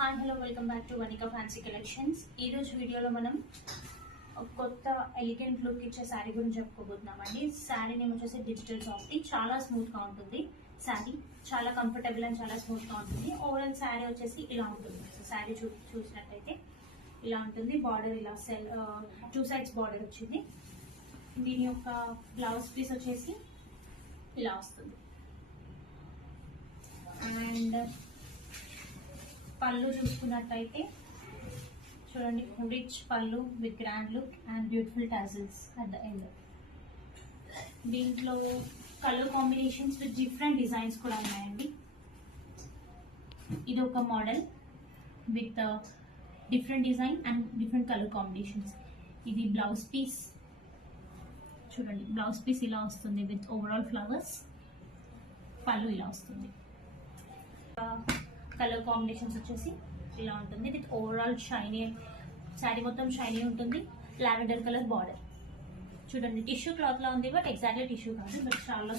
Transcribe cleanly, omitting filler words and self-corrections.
Hi hello welcome back to Vanika fancy collections. ఈరోజు వీడియోలో మనం ఒక కొత్త ఎలిగెంట్ లుక్ ఇచ్చే శారీ గురించి చెప్పుకోబోతున్నామండి. శారీ నేమ్ వచ్చేసి డిజిటల్ సాఫ్ట్. చాలా స్మూత్గా ఉంటుంది శారీ, చాలా కంఫర్టబుల్ అండ్ చాలా స్మూత్గా ఉంటుంది. ఓవరాల్ శారీ వచ్చేసి ఇలా ఉంటుంది. సో శారీ చూసినట్టయితే ఇలా ఉంటుంది. బార్డర్ ఇలా 2 sides బార్డర్ వచ్చింది. దీని యొక్క బ్లౌజ్ పీస్ వచ్చేసి ఇలా వస్తుంది. అండ్ పళ్ళు చూసుకున్నట్టయితే చూడండి, rich pallu with grand look and beautiful tassels at the end. దీంట్లో colour combinations with different designs కూడా ఉన్నాయండి. ఇది ఒక model with different design and different colour combinations. ఇది బ్లౌజ్ పీస్ చూడండి, బ్లౌజ్ పీస్ ఇలా వస్తుంది విత్ ఓవరాల్ ఫ్లవర్స్. పళ్ళు ఇలా వస్తుంది. కలర్ కాంబినేషన్స్ వచ్చేసి ఇలా ఉంటుంది విత్ ఓవరాల్ షైనీ. శారీ మొత్తం షైనీ ఉంటుంది. లావెండర్ కలర్ బార్డర్ చూడండి, టిష్యూ క్లాత్ లా ఉంది, బట్ ఎగ్జాక్ట్లీ టిష్యూ కాదు, బట్ చాలా